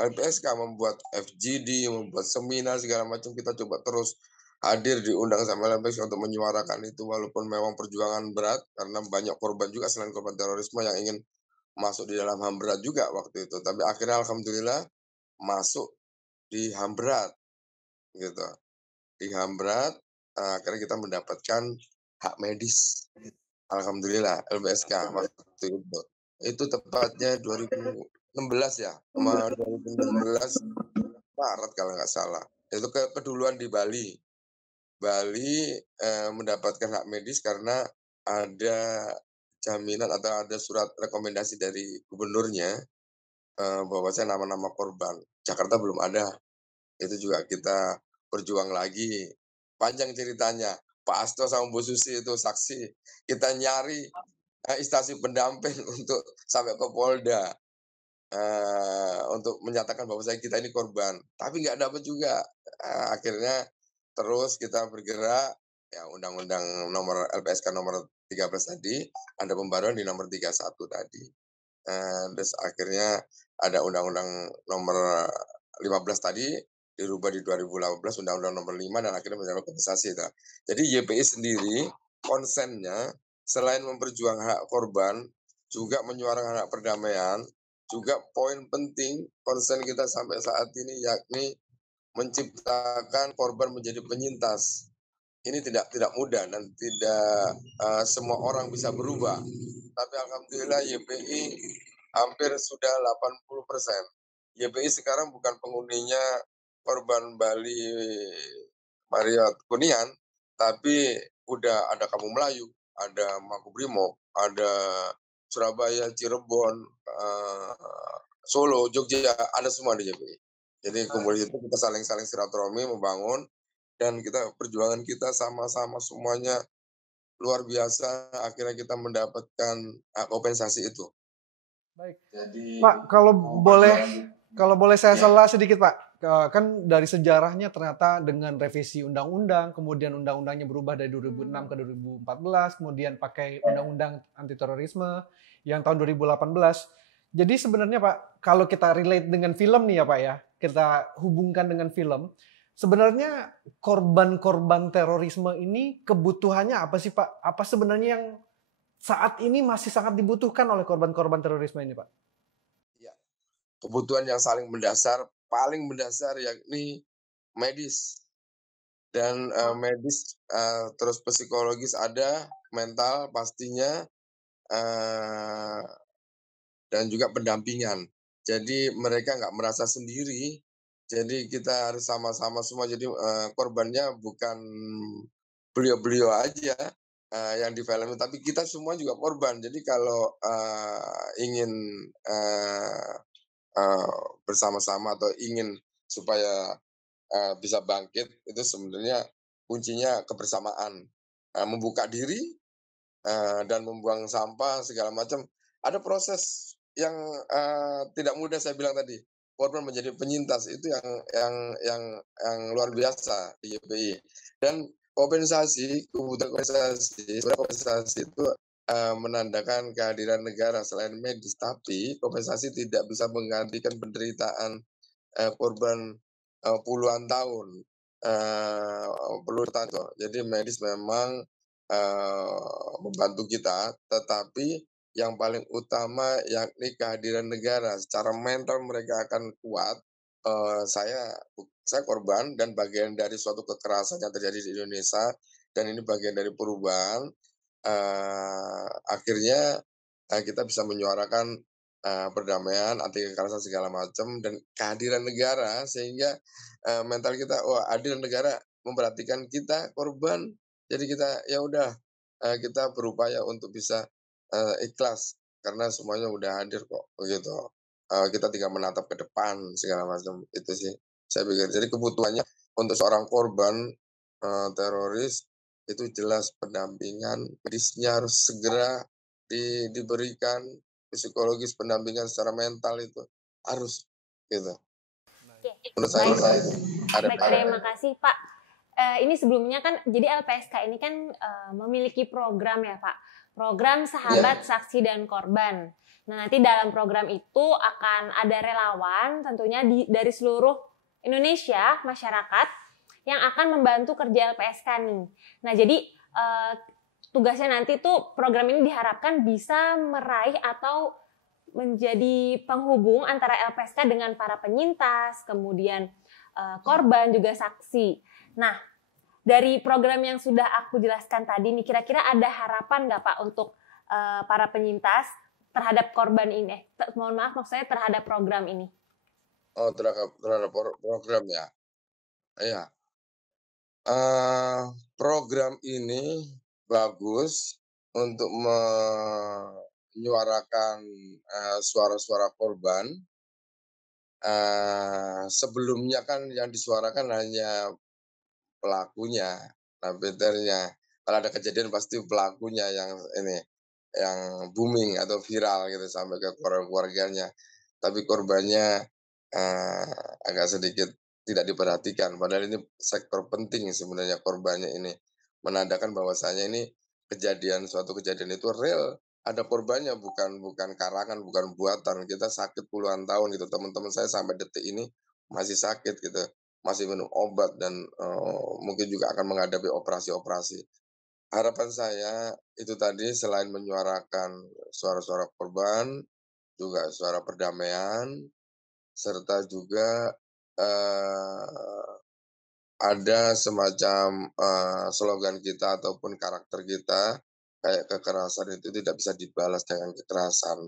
LPSK membuat FGD, membuat seminar segala macam, kita coba terus hadir diundang sama LPSK untuk menyuarakan itu, walaupun memang perjuangan berat karena banyak korban juga selain korban terorisme yang ingin masuk di dalam HAM berat juga waktu itu. Tapi akhirnya alhamdulillah masuk di HAM berat gitu. Di HAM berat akhirnya kita mendapatkan hak medis. Alhamdulillah LPSK waktu itu. Itu tepatnya 2016 ya, 2016 Maret kalau nggak salah. Itu keduluan di Bali. Bali mendapatkan hak medis karena ada jaminan atau ada surat rekomendasi dari gubernurnya bahwasanya nama-nama korban. Jakarta belum ada. Itu juga kita berjuang lagi. Panjang ceritanya. Pak Asto sama Bu Susi itu saksi. Kita nyari instansi pendamping untuk sampai ke Polda untuk menyatakan bahwa kita ini korban, tapi nggak dapat juga. Akhirnya terus kita bergerak, ya Undang-Undang nomor LPSK nomor 13 tadi, ada pembaruan di nomor 31 tadi. Terus akhirnya ada Undang-Undang nomor 15 tadi, dirubah di 2018, Undang-Undang nomor 5, dan akhirnya mendapat kompensasi. Jadi YPI sendiri konsennya selain memperjuangkan hak korban, juga menyuarakan hak perdamaian, juga poin penting konsen kita sampai saat ini yakni menciptakan korban menjadi penyintas. Ini tidak mudah dan tidak semua orang bisa berubah. Tapi alhamdulillah YPI hampir sudah 80%. YPI sekarang bukan penghuninya korban Bali Marriott Kuningan, tapi udah ada Kampung Melayu, ada Makobrimob, ada Surabaya, Cirebon, Solo, Jogja, ada semua di JPI. Jadi kumpul itu kita saling silaturahmi, membangun, dan kita perjuangan kita sama-sama semuanya luar biasa akhirnya kita mendapatkan kompensasi itu. Baik. Jadi, Pak, kalau boleh saya sela sedikit Pak, kan dari sejarahnya ternyata dengan revisi undang-undang, kemudian undang-undangnya berubah dari 2006 ke 2014, kemudian pakai undang-undang anti terorisme yang tahun 2018. Jadi sebenarnya Pak, kalau kita relate dengan film nih ya Pak ya, kita hubungkan dengan film, sebenarnya korban-korban terorisme ini kebutuhannya apa sih Pak? Apa sebenarnya yang saat ini masih sangat dibutuhkan oleh korban-korban terorisme ini Pak? ya, kebutuhan yang paling mendasar yakni medis. Dan medis terus psikologis ada, mental pastinya, dan juga pendampingan. Jadi mereka nggak merasa sendiri, jadi kita harus sama-sama semua. Jadi korbannya bukan beliau-beliau aja yang di film, tapi kita semua juga korban. Jadi kalau ingin bersama-sama atau ingin supaya bisa bangkit, itu sebenarnya kuncinya kebersamaan, membuka diri dan membuang sampah segala macam. Ada proses yang tidak mudah, saya bilang tadi, korban menjadi penyintas itu yang luar biasa di YPI. Dan kebutuhan kompensasi itu menandakan kehadiran negara selain medis, tapi kompensasi tidak bisa menggantikan penderitaan korban puluhan tahun. Jadi medis memang membantu kita, tetapi yang paling utama yakni kehadiran negara. Secara mental mereka akan kuat. Saya korban dan bagian dari suatu kekerasan yang terjadi di Indonesia, dan ini bagian dari perubahan. Akhirnya kita bisa menyuarakan perdamaian, anti kekerasan segala macam, dan kehadiran negara sehingga mental kita, wah, adil, negara memperhatikan kita korban, jadi kita ya udah kita berupaya untuk bisa ikhlas karena semuanya udah hadir kok, begitu. Kita tinggal menatap ke depan segala macam, itu sih saya pikir. Jadi kebutuhannya untuk seorang korban teroris itu jelas pendampingan medisnya harus segera diberikan, psikologis, pendampingan secara mental itu harus, gitu. Oke, Menurut saya baik, terima kasih Pak. Ini sebelumnya kan, jadi LPSK ini kan memiliki program ya Pak, program Sahabat, Saksi, dan Korban. Nah, nanti dalam program itu akan ada relawan tentunya dari seluruh Indonesia, masyarakat, yang akan membantu kerja LPSK nih. Nah, jadi tugasnya nanti tuh program ini diharapkan bisa meraih atau menjadi penghubung antara LPSK dengan para penyintas, kemudian korban, juga saksi. Nah, dari program yang sudah aku jelaskan tadi nih, kira-kira ada harapan nggak Pak untuk para penyintas terhadap korban ini? Mohon maaf, maksudnya terhadap program ini. Oh, terhadap program ya. Iya. Program ini bagus untuk menyuarakan suara-suara korban. Sebelumnya kan yang disuarakan hanya pelakunya, napiternya. Kalau ada kejadian pasti pelakunya yang booming atau viral gitu sampai ke keluarganya. Tapi korbannya agak sedikit tidak diperhatikan. Padahal ini sektor penting sebenarnya korbannya ini. Menandakan bahwasanya ini suatu kejadian itu real. Ada korbannya, bukan karangan, bukan buatan. Kita sakit puluhan tahun gitu. Teman-teman saya sampai detik ini masih sakit gitu. Masih minum obat dan mungkin juga akan menghadapi operasi-operasi. Harapan saya itu tadi, selain menyuarakan suara-suara korban, juga suara perdamaian, serta juga ada semacam slogan kita ataupun karakter kita, kayak kekerasan itu tidak bisa dibalas dengan kekerasan.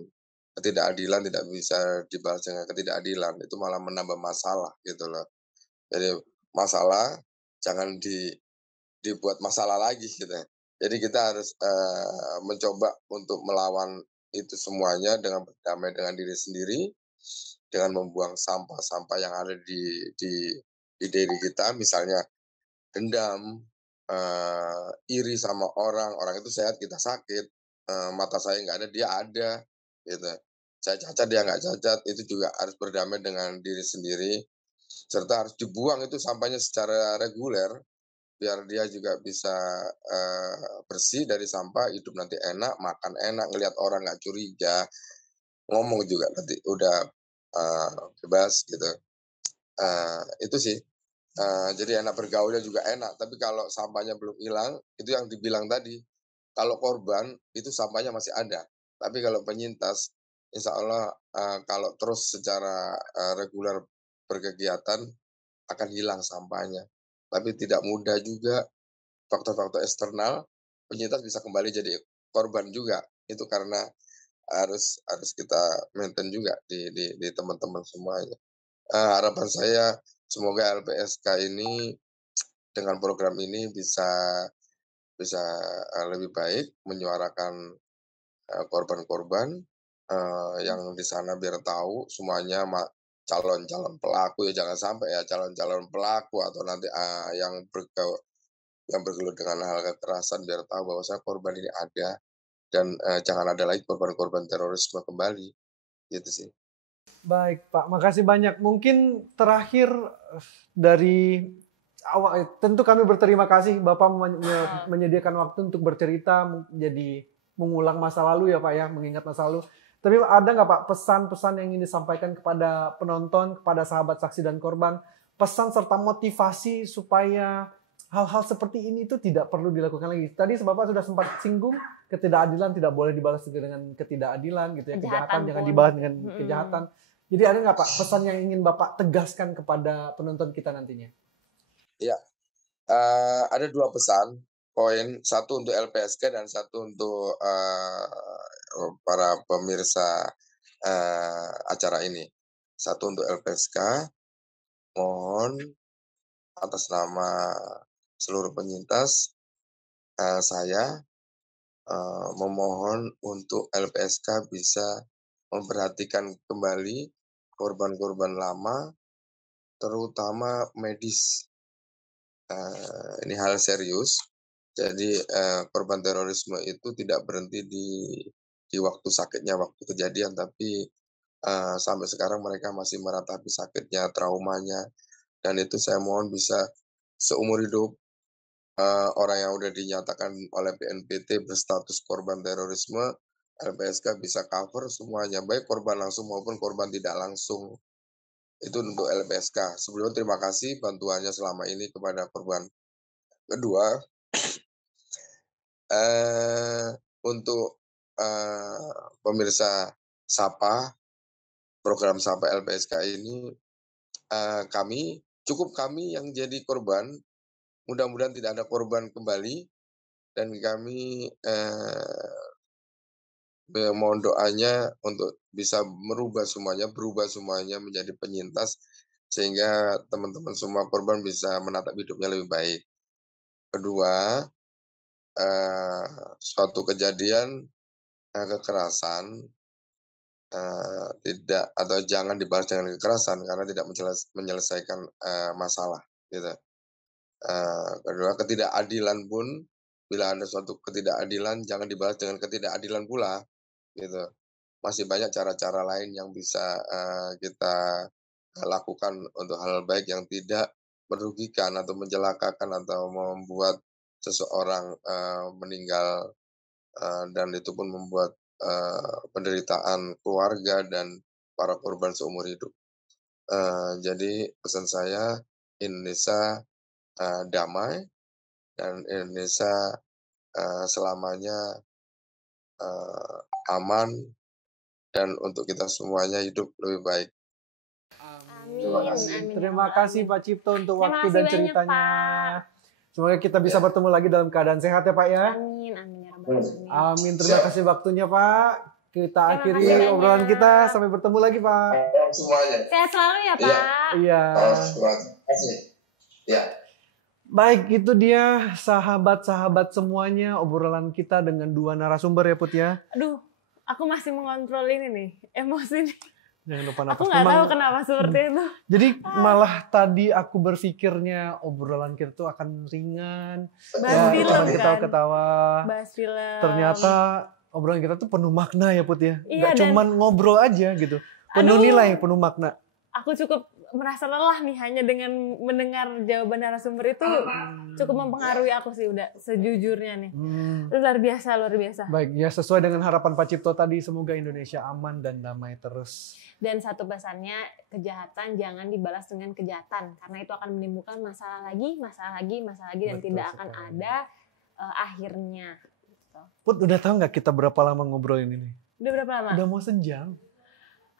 Ketidakadilan tidak bisa dibalas dengan ketidakadilan, itu malah menambah masalah gitu loh. Jadi masalah jangan dibuat masalah lagi gitu. Jadi kita harus mencoba untuk melawan itu semuanya dengan berdamai dengan diri sendiri, dengan membuang sampah-sampah yang ada di diri kita, misalnya dendam, iri sama orang itu sehat, kita sakit, mata saya nggak ada, dia ada, gitu. Saya cacat, dia nggak cacat, itu juga harus berdamai dengan diri sendiri, serta harus dibuang itu sampahnya secara reguler, biar dia juga bisa bersih dari sampah, hidup nanti enak, makan enak, ngelihat orang nggak curiga, ngomong juga nanti udah bebas gitu. Itu sih. Jadi enak bergaulnya juga enak. Tapi kalau sampahnya belum hilang, itu yang dibilang tadi. Kalau korban itu sampahnya masih ada. Tapi kalau penyintas, insya Allah kalau terus secara reguler berkegiatan akan hilang sampahnya. Tapi tidak mudah juga, faktor-faktor eksternal penyintas bisa kembali jadi korban juga. Itu karena harus kita maintain juga di teman-teman semuanya. Harapan saya semoga LPSK ini dengan program ini bisa lebih baik menyuarakan korban-korban yang di sana, biar tahu semuanya calon-calon pelaku, ya jangan sampai ya calon-calon pelaku atau nanti yang bergelut dengan hal kekerasan, biar tahu bahwa korban ini ada dan jangan ada lagi korban-korban terorisme kembali, gitu sih. Baik Pak, makasih banyak. Mungkin terakhir dari awal, tentu kami berterima kasih Bapak menyediakan waktu untuk bercerita, jadi mengulang masa lalu ya Pak ya, mengingat masa lalu. Tapi ada nggak Pak pesan-pesan yang ingin disampaikan kepada penonton, kepada sahabat saksi dan korban, pesan serta motivasi supaya hal-hal seperti ini itu tidak perlu dilakukan lagi. Tadi Bapak sudah sempat singgung ketidakadilan tidak boleh dibalas dengan ketidakadilan gitu ya, kejahatan jangan dibalas dengan kejahatan. Jadi ada nggak Pak pesan yang ingin Bapak tegaskan kepada penonton kita nantinya? Ya, ada 2 pesan poin, satu untuk LPSK dan satu untuk para pemirsa acara ini. Satu untuk LPSK, mohon atas nama seluruh penyintas, saya memohon untuk LPSK bisa memperhatikan kembali korban-korban lama, terutama medis. Ini hal serius. Jadi korban terorisme itu tidak berhenti di waktu sakitnya, waktu kejadian, tapi sampai sekarang mereka masih meratapi sakitnya, traumanya, dan itu saya mohon bisa seumur hidup orang yang udah dinyatakan oleh BNPT berstatus korban terorisme, LPSK bisa cover semuanya, baik korban langsung maupun korban tidak langsung. Itu untuk LPSK. Sebelumnya terima kasih bantuannya selama ini kepada korban. Kedua, untuk pemirsa Sapa, program Sapa LPSK ini, kami yang jadi korban, mudah-mudahan tidak ada korban kembali, dan kami mohon doanya untuk bisa berubah semuanya menjadi penyintas, sehingga teman-teman semua korban bisa menatap hidupnya lebih baik. Kedua, suatu kejadian kekerasan tidak atau jangan dibalas dengan kekerasan karena tidak menyelesaikan masalah, gitu. Kedua, ketidakadilan pun, bila ada suatu ketidakadilan jangan dibalas dengan ketidakadilan pula, gitu. Masih banyak cara-cara lain yang bisa kita lakukan untuk hal baik yang tidak merugikan atau mencelakakan atau membuat seseorang meninggal, dan itu pun membuat penderitaan keluarga dan para korban seumur hidup. Jadi pesan saya, Indonesia damai dan Indonesia selamanya aman, dan untuk kita semuanya hidup lebih baik. Terima kasih. Terima kasih Pak Cipto untuk waktu dan ceritanya. Semoga kita bisa bertemu lagi dalam keadaan sehat ya Pak ya. Amin, amin ya Rabbal Alamin. Amin, terima kasih waktunya Pak. Kita akhiri obrolan kita, sampai bertemu lagi Pak. Semuanya. Sehat selalu ya Pak. Iya. Terima kasih. Ya. Baik, itu dia sahabat-sahabat semuanya obrolan kita dengan 2 narasumber ya Put ya. Aduh, aku masih mengontrol ini nih, emosi nih. Jangan lupa napas. Aku nggak tahu kenapa seperti itu. Jadi malah tadi aku berpikirnya obrolan kita tuh akan ringan. Bahas film kan? Ketawa-ketawa. Bahas film. Ternyata obrolan kita tuh penuh makna ya Put ya. Iya, Gak cuman ngobrol aja gitu. Penuh nilai, penuh makna. Aku cukup merasa lelah nih hanya dengan mendengar jawaban narasumber itu cukup mempengaruhi aku sih udah sejujurnya nih. Luar biasa. Baik, ya sesuai dengan harapan Pak Cipto tadi, semoga Indonesia aman dan damai terus. Dan satu pesannya, kejahatan jangan dibalas dengan kejahatan karena itu akan menimbulkan masalah lagi dan Betul tidak akan sekali. ada akhirnya. Gitu. Put, udah tahu nggak kita berapa lama ngobrol ini? Udah berapa lama? Udah mau sejam.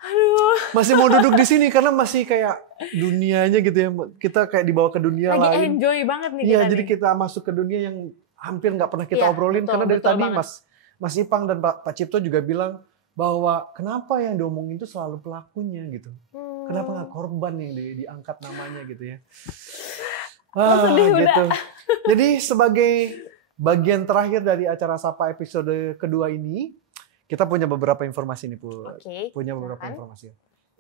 Aduh. Masih mau duduk di sini karena masih kayak dunianya gitu ya. Kita kayak dibawa ke dunia Lagi lain. enjoy banget nih Iya, kita jadi nih. kita masuk ke dunia yang hampir nggak pernah kita Iya, obrolin. betul, Karena dari betul tadi banget. Mas Ipang dan Pak Cipto juga bilang bahwa kenapa yang diomongin itu selalu pelakunya gitu. Kenapa nggak korban yang diangkat namanya gitu ya. sedih gitu. Jadi sebagai bagian terakhir dari acara Sapa episode kedua ini, kita punya beberapa informasi nih, Bu. Oke, Punya beberapa silakan. informasi.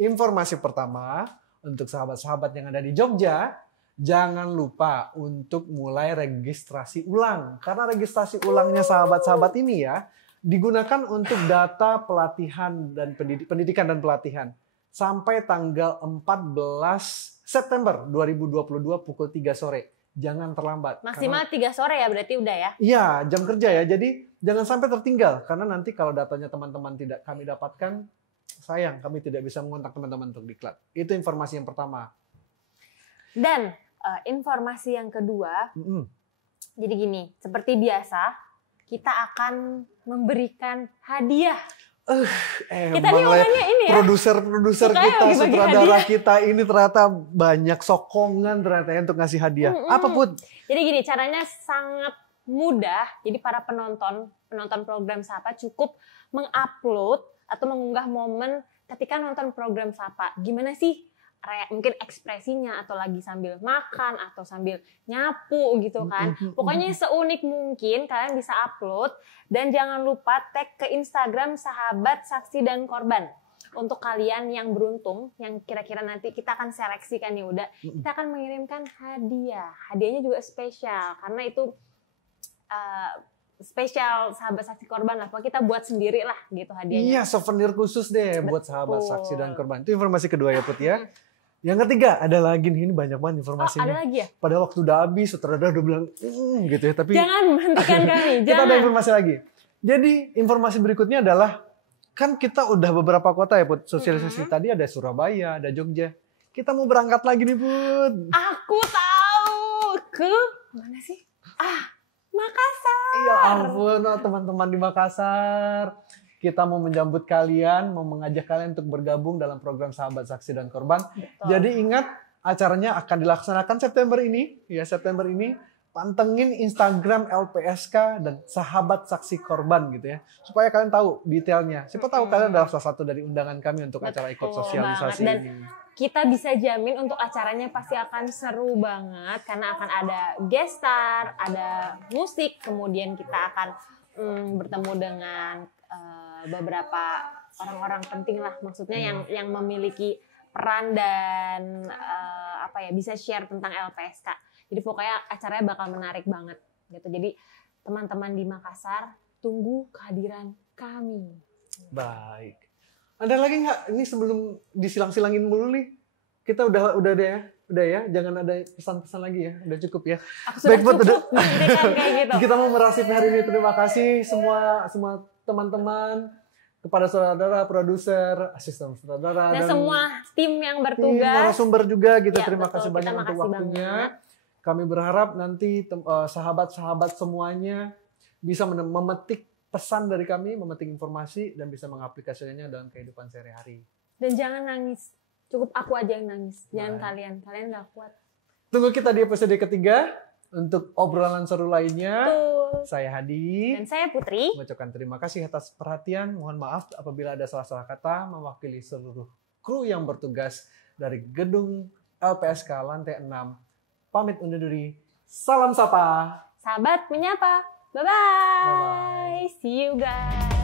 Informasi pertama, untuk sahabat-sahabat yang ada di Jogja, jangan lupa untuk mulai registrasi ulang. Karena registrasi ulangnya sahabat-sahabat ini ya, digunakan untuk data pelatihan dan pendidikan dan pelatihan. Sampai tanggal 14 September 2022 pukul 3 sore. Jangan terlambat. Maksimal 3 sore ya berarti udah ya? Iya, jam kerja ya. Jadi jangan sampai tertinggal. Karena nanti kalau datanya teman-teman tidak kami dapatkan, sayang kami tidak bisa mengontak teman-teman untuk diklat. Itu informasi yang pertama. Dan informasi yang kedua, jadi gini, seperti biasa, kita akan memberikan hadiah. Kita nih orangnya ini ya. Produser Sukanya kita, bagi-bagi sutradara hadiah. kita ini ternyata banyak sokongan ternyata ya untuk ngasih hadiah. Apa Put? Jadi gini, caranya sangat mudah. Jadi para penonton program Sapa cukup mengupload atau mengunggah momen ketika nonton program Sapa. Gimana sih mungkin ekspresinya atau lagi sambil makan atau sambil nyapu gitu kan. Pokoknya seunik mungkin kalian bisa upload dan jangan lupa tag ke Instagram Sahabat Saksi dan Korban. Untuk kalian yang beruntung, yang kira-kira nanti kita akan seleksikan nih udah, kita akan mengirimkan hadiah. Hadiahnya juga spesial karena itu spesial Sahabat Saksi Korban lah. Pokoknya kita buat sendiri lah gitu hadiahnya. Iya, souvenir khusus deh buat sahabat Betul. saksi dan korban. Itu informasi kedua ya Put ya. Yang ketiga, ada lagi nih, ini banyak banget informasinya. Ada lagi ya? Pada waktu udah habis, sutradara udah bilang, gitu ya. Tapi Jangan menghentikan kami, kita ada jangan. informasi lagi. Jadi informasi berikutnya adalah, kan kita udah beberapa kota ya Put. Sosialisasi tadi ada Surabaya, ada Jogja. Kita mau berangkat lagi nih Put. Aku tahu ke mana sih? Makassar. Ya ampun, teman-teman di Makassar. Kita mau menjemput kalian, mau mengajak kalian untuk bergabung dalam program Sahabat Saksi dan Korban. Jadi ingat, acaranya akan dilaksanakan September ini. Ya, September ini. Pantengin Instagram LPSK dan Sahabat Saksi Korban gitu ya. Supaya kalian tahu detailnya. Siapa tahu kalian adalah salah satu dari undangan kami untuk acara ikut sosialisasi banget. Dan ini. kita bisa jamin untuk acaranya pasti akan seru banget. Karena akan ada guest star, ada musik. Kemudian kita akan bertemu dengan beberapa orang-orang penting lah, maksudnya yang memiliki peran dan bisa share tentang LPSK. Jadi pokoknya acaranya bakal menarik banget gitu. Jadi teman-teman di Makassar tunggu kehadiran kami. Baik. Ada lagi nggak? Ini sebelum disilang-silangin mulu nih. Kita udah ya. Jangan ada pesan-pesan lagi ya. Udah cukup ya. Aku sudah Baik, Put, cukup menyampaikan kayak gitu. Kita mau merasip hari ini. Terima kasih semua teman-teman, kepada saudara produser, asisten saudara dan semua tim yang tim bertugas. narasumber juga gitu. Ya, Terima betul. kasih Kita banyak untuk makasih waktunya. banget. Kami berharap nanti sahabat-sahabat semuanya bisa memetik pesan dari kami, memetik informasi dan bisa mengaplikasikannya dalam kehidupan sehari-hari. Dan jangan nangis. Cukup aku aja yang nangis. Jangan kalian nggak kuat. Tunggu kita di episode ketiga untuk obrolan seru lainnya. Betul. Saya Hadi. Dan saya Putri. Mengucapkan terima kasih atas perhatian. Mohon maaf apabila ada salah-salah kata mewakili seluruh kru yang bertugas dari gedung LPSK lantai 6. Pamit undur diri. Salam sapa. Sahabat menyapa. Bye-bye. Bye-bye. See you guys.